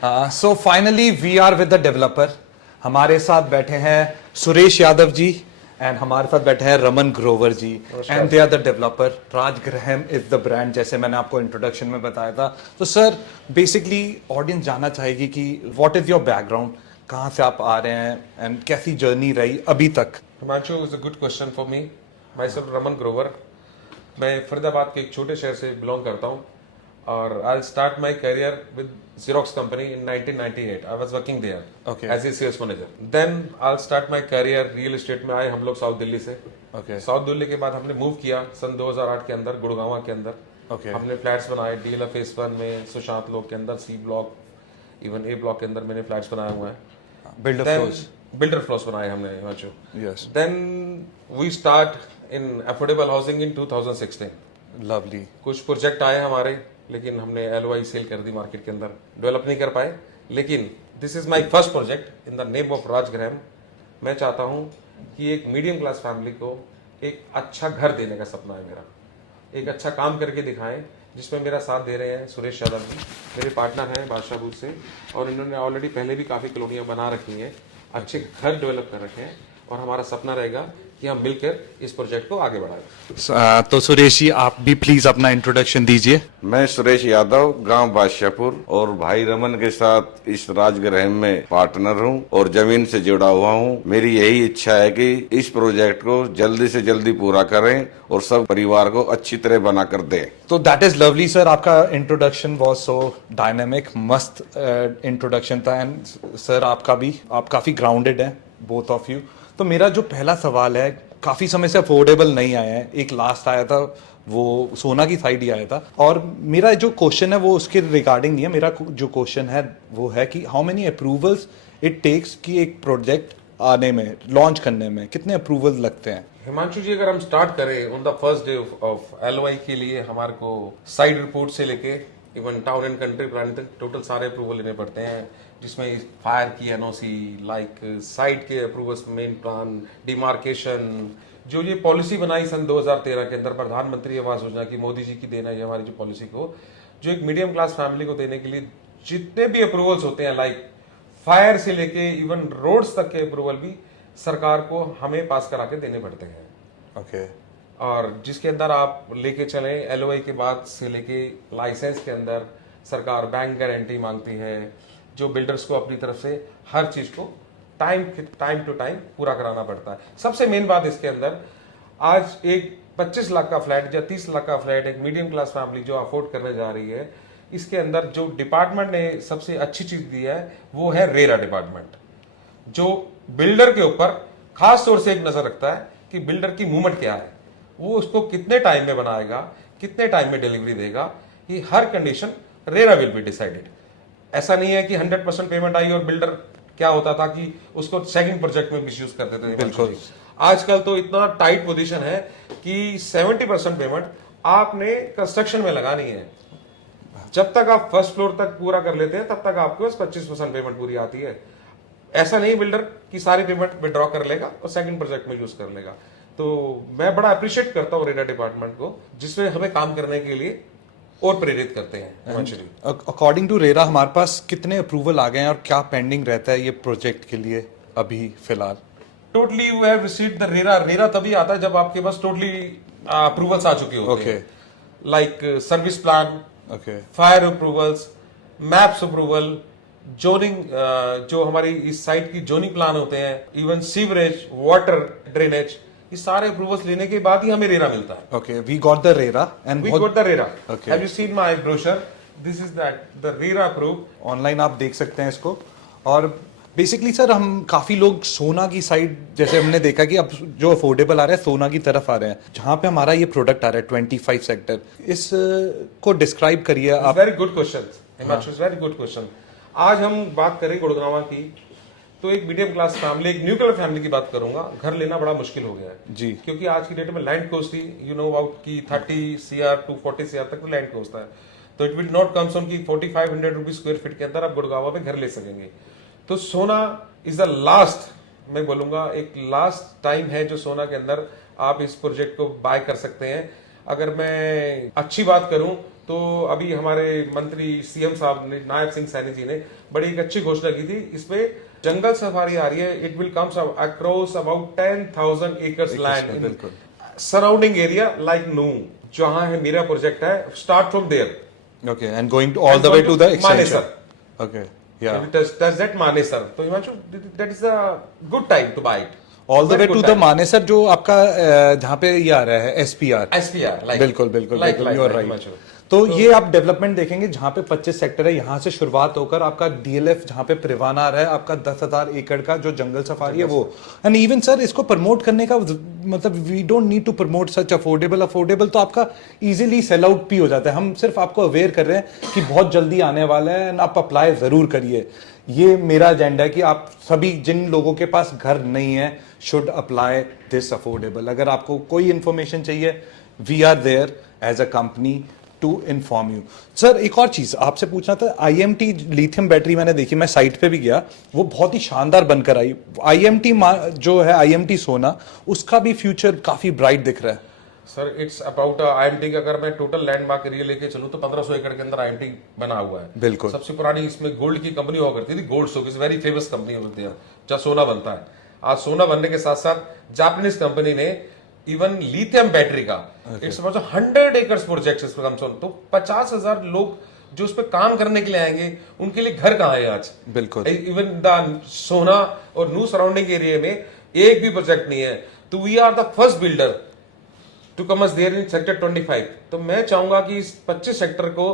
So finally we are with the developer. हमारे साथ बैठे हैं सुरेश यादव जी एंड हमारे साथ बैठे हैं Raman Grover ji and they are the developer. Rajgraham is the brand, जैसे मैंने आपको इंट्रोडक्शन में बताया था। तो सर बेसिकली ऑडियंस जानना चाहेगी कि व्हाट इज योर बैकग्राउंड, कहाँ से आप आ रहे हैं एंड कैसी जर्नी रही अभी तक। Himanshu is a good question for me. My self Raman Grover. मैं फरीदाबाद के एक छोटे शहर से बिलोंग करता हूँ और I start my career with Xerox company in 1998. I was working there as a sales manager. Then I'll start my career real estate में आए हम लोग साउथ दिल्ली से। साउथ दिल्ली के बाद हमने मूव किया सन 2008 के अंदर गुड़गांव के अंदर। हमने फ्लैट्स बनाए DLF फेस 1 में, सुशांत लोक के अंदर, C block, even A block के अंदर मैंने फ्लैट्स बनाए हुए हैं। बिल्डर फ्लोर्स बनाए हमने Himanshu. Then we start in affordable housing in 2016। Lovely. कुछ प्रोजेक्ट आए हमारे, लेकिन हमने LOI सेल कर दी मार्केट के अंदर, डेवलप नहीं कर पाए। लेकिन this is my first project in the name of Rajgraham. मैं चाहता हूं कि एक मीडियम क्लास फैमिली को एक अच्छा घर देने का सपना है मेरा। एक अच्छा काम करके दिखाएं, जिसमें मेरा साथ दे रहे हैं सुरेश यादव जी, मेरे पार्टनर हैं बादशाह बूथ से, और इन्होंने ऑलरेडी पहले भी काफ़ी कॉलोनियाँ बना रखी हैं, अच्छे घर डेवलप कर रखे हैं, और हमारा सपना रहेगा कि हम मिलकर इस प्रोजेक्ट को आगे बढ़ाएं। तो सुरेश जी आप भी प्लीज अपना इंट्रोडक्शन दीजिए। मैं सुरेश यादव, गांव बादशाहपुर, और भाई रमन के साथ इस राजग्रहम में पार्टनर हूं और जमीन से जुड़ा हुआ हूं। मेरी यही इच्छा है कि इस प्रोजेक्ट को जल्दी से जल्दी पूरा करें और सब परिवार को अच्छी तरह बना कर दें। तो दैट इज लवली सर, आपका इंट्रोडक्शन वाज सो डायनेमिक, मस्त इंट्रोडक्शन था। एंड सर आपका भी, आप काफी ग्राउंडेड हैं बोथ ऑफ यू। तो मेरा जो पहला सवाल है, काफी समय से अफोर्डेबल नहीं आया है, एक लास्ट आया था वो सोना की साइड ही आया था, और मेरा जो क्वेश्चन है वो उसके रिगार्डिंग नहीं है। मेरा जो क्वेश्चन है वो है कि how many approvals it takes कि एक प्रोजेक्ट आने में, लॉन्च करने में कितने अप्रूवल लगते हैं। हिमांशु जी, अगर हम स्टार्ट करें on the first day of LOI के लिए हमारे को साइड रिपोर्ट से लेके even town and country plan तक टोटल सारे अप्रूवल लेने पड़ते हैं, जिसमें फायर की NOC, लाइक साइट के अप्रूवल्स, मेन प्लान, डिमार्केशन, जो ये पॉलिसी बनाई सन 2013 के अंदर प्रधानमंत्री आवास योजना की, मोदी जी की देना है हमारी जो पॉलिसी को, जो एक मीडियम क्लास फैमिली को देने के लिए जितने भी अप्रूवल्स होते हैं, लाइक फायर से लेके इवन रोड्स तक के अप्रूवल भी सरकार को हमें पास करा के देने पड़ते हैं। और जिसके अंदर आप लेके चले LOI के बाद से लेके लाइसेंस के अंदर सरकार बैंक गारंटी मांगती है, जो बिल्डर्स को अपनी तरफ से हर चीज को टाइम टू टाइम पूरा कराना पड़ता है। सबसे मेन बात इसके अंदर, आज एक 25 लाख का फ्लैट या 30 लाख का फ्लैट एक मीडियम क्लास फैमिली जो अफोर्ड करने जा रही है, इसके अंदर जो डिपार्टमेंट ने सबसे अच्छी चीज दी है वो है रेरा डिपार्टमेंट, जो बिल्डर के ऊपर खास तौर से एक नजर रखता है कि बिल्डर की मूवमेंट क्या है, वो उसको कितने टाइम में बनाएगा, कितने टाइम में डिलीवरी देगा, ये हर condition RERA will be decided. ऐसा नहीं है कि 100% पेमेंट आई और बिल्डर क्या होता था कि उसको सेकंड प्रोजेक्ट में मिसयूज कर देते थे। बिल्कुल, आजकल तो इतना टाइट पोजीशन है कि 70% पेमेंट आपने कंस्ट्रक्शन में लगानी है। जब तक आप फर्स्ट फ्लोर तक पूरा कर लेते हैं तब तक आपके पास 25% पेमेंट पूरी आती है। ऐसा नहीं बिल्डर की सारी पेमेंट विड्रॉ कर लेगा और सेकंड प्रोजेक्ट में यूज कर लेगा। तो मैं बड़ा अप्रिशिएट करता हूँ रेरा डिपार्टमेंट को, जिसमें हमें काम करने के लिए और प्रेरित करते हैं। अकॉर्डिंग टू रेरा हमारे पास कितने अप्रूवल आ गए हैं और क्या पेंडिंग रहता है ये प्रोजेक्ट के लिए अभी फिलहाल? Totally you have received the RERA तभी आता है जब आपके पास टोटली अप्रूवल्स आ चुके होते हैं, like service plan, fire approvals, maps approval, zoning, जो हमारी इस साइट की जोनिंग प्लान होते हैं, इवन सीवरेज, वाटर, ड्रेनेज, ये सारे अप्रूवल्स लेने के बाद ही हमें रेरा मिलता है। Okay, we got the RERA and we got the RERA. Have you seen my brochure? This is that the RERA approve. Online आप देख सकते हैं इसको। और बेसिकली सर हम काफी लोग सोना की साइड, जैसे हमने देखा कि अब जो अफोर्डेबल आ रहा है सोना की तरफ आ रहे हैं, जहां पे हमारा ये प्रोडक्ट आ रहा है 25 सेक्टर, इस को डिस्क्राइब करिए आप। Very good question Himanshu, very good question. आज हम बात करें गुड़गांव की, तो एक मीडियम क्लास फैमिली, एक न्यूक्लियर फैमिली की बात करूंगा, घर लेना बड़ा मुश्किल हो गया है जी, क्योंकि आज की डेट में land cost he you know about की 30 CR to 40 CR तक तो लैंड कॉस्ट है। तो it will not comes on की 4500 रुपीज स्क्वायर फीट के अंदर आप गुड़गांव में घर ले सकेंगे। तो सोना इज द लास्ट, मैं बोलूंगा एक लास्ट टाइम है जो सोना के अंदर आप इस प्रोजेक्ट को बाय कर सकते हैं। अगर मैं अच्छी बात करूं तो अभी हमारे मंत्री सीएम साहब ने, नायब सिंह सैनी जी ने बड़ी एक अच्छी घोषणा की थी। इसमें जंगल सफारी आ रही है। It will comes across about 10,000 acres land in surrounding area like Nuh, जहां है मेरा प्रोजेक्ट है, start from there. Okay, and going all the way to the extension. Manesar. Okay, yeah. Does that Manesar? तो Himanshu, that is a good time to buy it. All the way Very to good the time. Manesar जो आपका जहाँ पे ये आ रहा है SPR. SPR, like बिल्कुल बिल्कुल like, बिल्कुल, like, you are like, right. Himanshu. तो ये आप डेवलपमेंट देखेंगे जहाँ पे 25 सेक्टर है, यहाँ से शुरुआत होकर आपका DLF जहाँ पे परिवाना आ रहा है, आपका 10,000 एकड़ का जो जंगल सफारी है वो। एंड इवन सर इसको प्रमोट करने का मतलब we don't need to promote such affordable तो आपका इजीली सेल आउट भी हो जाता है। हम सिर्फ आपको अवेयर कर रहे हैं कि बहुत जल्दी आने वाला है एंड आप अप्लाई जरूर करिए। ये मेरा एजेंडा है कि आप सभी जिन लोगों के पास घर नहीं है शुड अप्लाई दिस अफोर्डेबल। अगर आपको कोई इंफॉर्मेशन चाहिए, we are there as a company to inform you. Sir एक और चीज आपसे पूछना था, IMT लिथियम बैटरी मैंने देखी, मैं साइट पे भी गया, वो बहुत ही शानदार बनकर आई। IMT जो है IMT सोना, उसका भी फ्यूचर काफी ब्राइट दिख रहा है। सर इट्स अबाउट IMT का अगर मैं टोटल लैंडमार्क एरिया लेके चलूं तो 1500 एकड़ के अंदर IMT बना हुआ है। बिल्कुल। सबसे पुरानी इसमें गोल्ड की कंपनी हुआ करती थी, gold soak is very famous company होती है जहाँ सोना बनता है। आज सोना बनने के साथ साथ जापानीज कंपनी ने इवन लिथियम बैटरी का इट्स अबाउट 100 एकर्स प्रोजेक्ट इस पर कम से कम, तो 50,000 लोग जो उस पर काम करने के लिए आएंगे, उनके लिए घर कहाँ है आज? बिल्कुल। इवन द सोना और न्यू सराउंडिंग एरिया में एक भी प्रोजेक्ट नहीं है। तो we are the first builder to come us there in sector 25। तो मैं चाहूंगा कि इस 25 सेक्टर को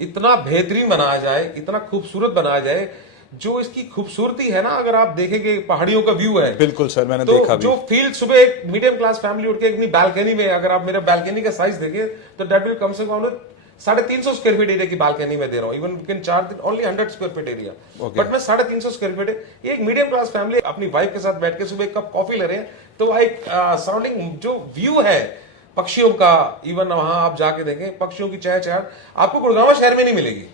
इतना बेहतरीन बनाया जाए, इतना खूबसूरत बनाया जाए। जो इसकी खूबसूरती है ना, अगर आप देखेंगे पहाड़ियों का व्यू है। बिल्कुल सर, मैंने तो देखा भी। जो फील्ड सुबह एक मीडियम क्लास फैमिली उठ के अपनी बालकनी में, अगर आप मेरा बालकनी का साइज देखें तो डेट विल कम से कम 350 स्क्वायर फीट एरिया की बालकनी में दे रहा हूँ। Even can charge only 100 square feet area, but मैं 350 स्क्वायर फीट एक मीडियम क्लास फैमिली अपनी वाइफ के साथ बैठ के सुबह एक कप कॉफी ले रहे हैं, तो एक सराउंडिंग जो व्यू है पक्षियों का, इवन वहां आप जाके देखें पक्षियों की चहचहाट आपको गुड़गांव शहर में नहीं मिलेगी।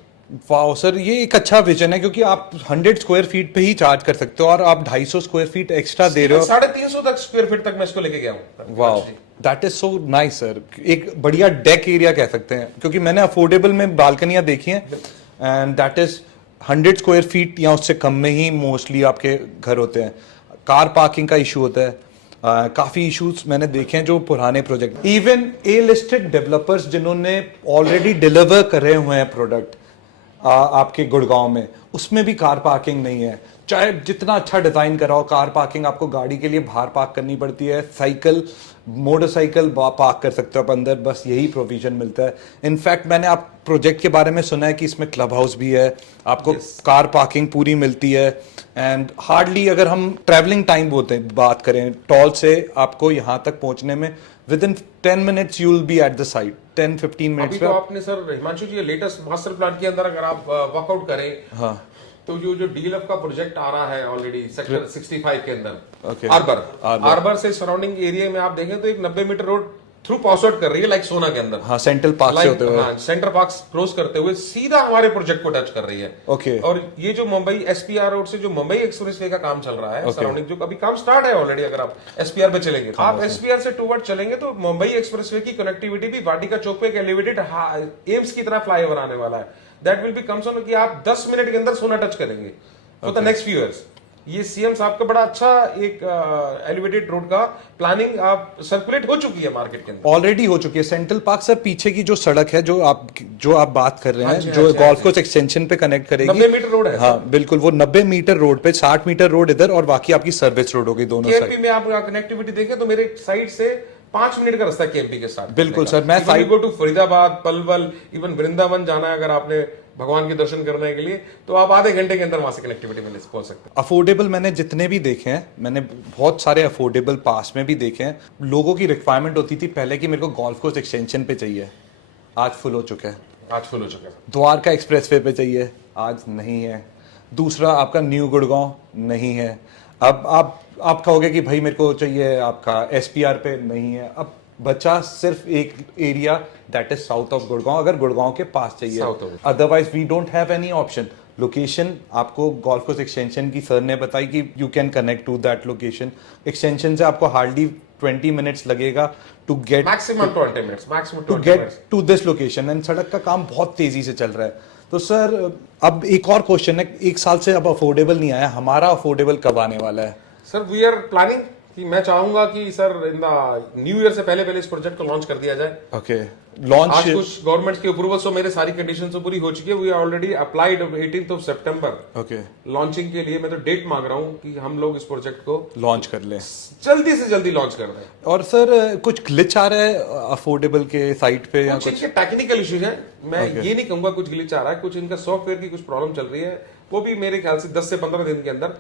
वाओ सर, ये एक अच्छा विजन है, क्योंकि आप 100 स्क्वायर फीट पे ही चार्ज कर सकते हो और आप 250 स्क्वायर फीट एक्स्ट्रा दे रहे हो। 350 तक स्क्वायर फीट तक मैं इसको लेके गया हूँ। Wow, that is so nice sir. एक बढ़िया डेक एरिया कह सकते हैं, क्योंकि मैंने अफोर्डेबल में बालकनियां देखी हैं and that is 100 square feet या उससे कम में ही मोस्टली आपके घर होते हैं। कार पार्किंग का इशू होता है, काफी इश्यूज मैंने देखे हैं जो पुराने project, even a listed developers जिन्होंने ऑलरेडी डिलीवर करे हुए हैं प्रोडक्ट आपके गुड़गांव में, उसमें भी कार पार्किंग नहीं है। चाहे जितना अच्छा डिजाइन कराओ, कार पार्किंग आपको गाड़ी के लिए बाहर पार्क करनी पड़ती है, साइकिल मोटरसाइकिल पार्क कर सकते हो आप अंदर, बस यही प्रोविजन मिलता है। इनफैक्ट मैंने आप प्रोजेक्ट के बारे में सुना है कि इसमें क्लब हाउस भी है, आपको कार पार्किंग पूरी मिलती है एंड हार्डली अगर हम ट्रैवलिंग टाइम बात करें टॉल से आपको यहाँ तक पहुँचने में with in 10 minutes you will be at the site. 10-15 minutes तो आपने सर हिमांशु जी लेटेस्ट मास्टर प्लान के अंदर अगर आप वर्कआउट करें, हाँ, तो जो DLF का प्रोजेक्ट आ रहा है ऑलरेडी सेक्टर 65 के अंदर, आर्बर से सराउंडिंग एरिया में आप देखें तो एक 90 metre road through pass out कर रही है लाइक सोना के अंदर। हाँ, सेंट्रल पार्क से होते हुए, हाँ, सेंट्रल पार्क क्रॉस करते हुए सीधा हमारे प्रोजेक्ट को टच कर रही है। ओके। और ये जो मुंबई SPR रोड से जो मुंबई एक्सप्रेसवे का काम चल रहा है सराउंडिंग, जो अभी काम स्टार्ट है ऑलरेडी, अगर आप SPR पे चलेंगे, आप SPR से टूवर्ड चलेंगे तो मुंबई एक्सप्रेसवे की कनेक्टिविटी भी वाटिका चौक पे एक एलिवेटेड एम्स की तरह फ्लाईओवर आने वाला है। That will be comes on कि आप 10 मिनट के अंदर सोना टच करेंगे for the next few years. ये सीएम साहब का बड़ा अच्छा एक एलिवेटेड रोड का प्लानिंग आप सर्कुलेट हो चुकी है मार्केट के अंदर, ऑलरेडी हो चुकी है। सेंट्रल पार्क सर पीछे की जो सड़क है जो आप बात कर रहे हैं, जो गोल्फ कोर्स एक्सटेंशन पे कनेक्ट करेगी, 90 मीटर रोड है। हाँ बिल्कुल, वो 90 मीटर रोड पे 60 मीटर रोड इधर और बाकी आपकी सर्विस रोड होगी दोनों साइड। केएमपी में आप कनेक्टिविटी देखें तो मेरे साइड से 5 मिनट का रास्ता केएमपी के साथ। बिल्कुल सर, मैं side go to Faridabad, Palwal, even Vrindavan जाना है अगर आपने भगवान के दर्शन करने के लिए, तो आप आधे घंटे के अंदर वहां से कनेक्टिविटी में पहुंच सकते हैं। अफोर्डेबल मैंने जितने भी देखे हैं, मैंने बहुत सारे अफोर्डेबल पास में भी देखे हैं। लोगों की रिक्वायरमेंट होती थी पहले कि मेरे को गोल्फ कोर्स एक्सटेंशन पे चाहिए, आज फुल हो चुका है। आज फुल हो चुका है। द्वारका एक्सप्रेसवे पे चाहिए, आज नहीं है। दूसरा आपका न्यू गुड़गांव नहीं है। अब आप कहोगे कि भाई मेरे को चाहिए आपका SPR पे, नहीं है। अब बचा सिर्फ एक area that is south of Gurgaon, अगर गुड़गांव के पास चाहिए, otherwise we don't have any option. Location आपको गोल्फ कोर्स एक्सटेंशन की सर ने बताई कि you can connect to that location. Extension से आपको हार्डली 20 मिनट्स लगेगा to get maximum 20 minutes, maximum to 20 get minutes. To this location. And सड़क का काम बहुत तेजी से चल रहा है। तो सर अब एक और क्वेश्चन है, एक साल से अब अफोर्डेबल नहीं आया, हमारा अफोर्डेबल कब आने वाला है? सर वी आर प्लानिंग कि मैं चाहूंगा कि sir in the new year से पहले पहले इस प्रोजेक्ट को लॉन्च कर दिया जाए। ओके, आज लॉन्च कुछ गवर्नमेंट के अप्रूवल तो मेरे सारी कंडीशन तो पूरी हो चुकी है। We already applied 18th of September okay launching के लिए। मैं तो डेट मांग रहा हूँ कि हम लोग इस प्रोजेक्ट को लॉन्च कर लें। जल्दी से जल्दी लॉन्च कर दें। और सर कुछ ग्लिच आ रहा है अफोर्डेबल के साइट पे या कुछ कुछ? इनके टेक्निकल इश्यूज हैं, मैं Okay. ये नहीं कहूंगा कुछ ग्लिच आ रहा है, कुछ इनका सॉफ्टवेयर की कुछ प्रॉब्लम चल रही है, वो भी मेरे ख्याल से 10 से 15 दिन के अंदर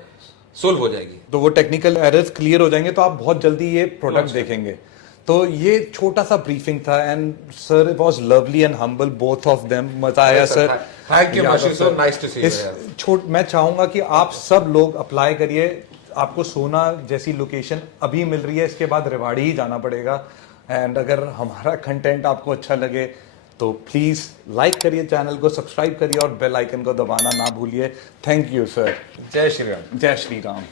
सोल्व हो जाएगी। तो वो टेक्निकल एरर्स क्लियर हो जाएंगे तो आप बहुत जल्दी ये प्रोडक्ट देखेंगे। तो ये छोटा सा ब्रीफिंग था and sir it was lovely and humble both of them. मजा आया सर। थैंक यू माशी sir, nice to see you. इस मैं चाहूंगा कि आप सब लोग अप्लाई करिए। आपको सोना जैसी लोकेशन अभी मिल रही है, इसके बाद रेवाड़ी ही जाना पड़ेगा। एंड अगर हमारा कंटेंट आपको अच्छा लगे तो प्लीज लाइक करिए, चैनल को सब्सक्राइब करिए और बेल आइकन को दबाना ना भूलिए। Thank you sir. जय श्री राम। जय श्री राम।